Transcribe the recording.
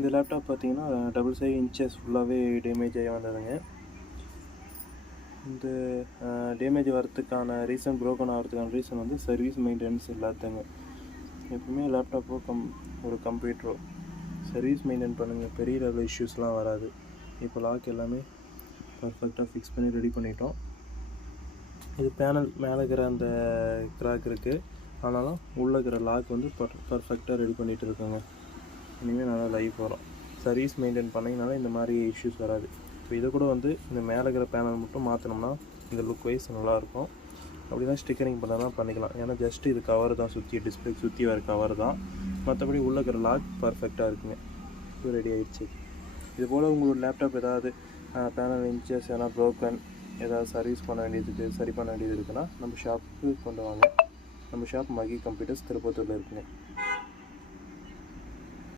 இந்த லேப்டாப் பார்த்தீங்கன்னா double side inches ஃபுல்லாகவே டேமேஜ் ஆகி வந்ததுங்க. இந்த டேமேஜ் வரதுக்கான ரீசன், ப்ரோக்கன் ஆகிறதுக்கான ரீசன் வந்து சர்வீஸ் மெயின்டெனன்ஸ் இல்லாததுங்க. எப்பவுமே லேப்டாப்போ ஒரு கம்ப்யூட்டரோ சர்வீஸ் மெயின்டைன் பண்ணுங்கள், பெரிய லெவல் இஷ்யூஸ்லாம் வராது. இப்போ லாக் எல்லாமே பர்ஃபெக்டாக ஃபிக்ஸ் பண்ணி ரெடி பண்ணிட்டோம். இது பேனல் மேலே இருக்கிற அந்த கிராக் இருக்குது, ஆனாலும் உள்ளே இருக்கிற லாக் வந்து பர்ஃபெக்டாக ரெடி பண்ணிகிட்டு இருக்கோங்க. இனிமேல் நல்லா லைஃப் வரும். சர்வீஸ் மெயின்டைன் பண்ணிங்கனால இந்த மாதிரி இஷ்யூஸ் வராது. இப்போ இதை கூட வந்து இந்த மேலே இருக்கிற பேனல் மட்டும் மாற்றினோம்னா இந்த லுக் வைஸ் நல்லாயிருக்கும். அப்படின்னா ஸ்டிக்கரிங் பண்ணலாம் பண்ணிக்கலாம். ஏன்னா ஜஸ்ட்டு இது கவர் தான், சுற்றி டிஸ்பிளே சுற்றி வர கவர் தான். மற்றபடி உள்ளே இருக்கிற லாக் பர்ஃபெக்டாக இருக்குங்க. இது ரெடி ஆகிடுச்சு. இது போல் உங்களோட லேப்டாப் ஏதாவது பேனல் இன்ச்சஸ் ஏன்னா ப்ரோக்கன், ஏதாவது சர்வீஸ் பண்ண வேண்டியதுக்கு சரி பண்ண வேண்டியது இருக்குன்னா நம்ம ஷாப்புக்கு கொண்டு வாங்க. நம்ம ஷாப் மகி கம்ப்யூட்டர்ஸ் திருப்பத்தூரில் இருக்குங்க.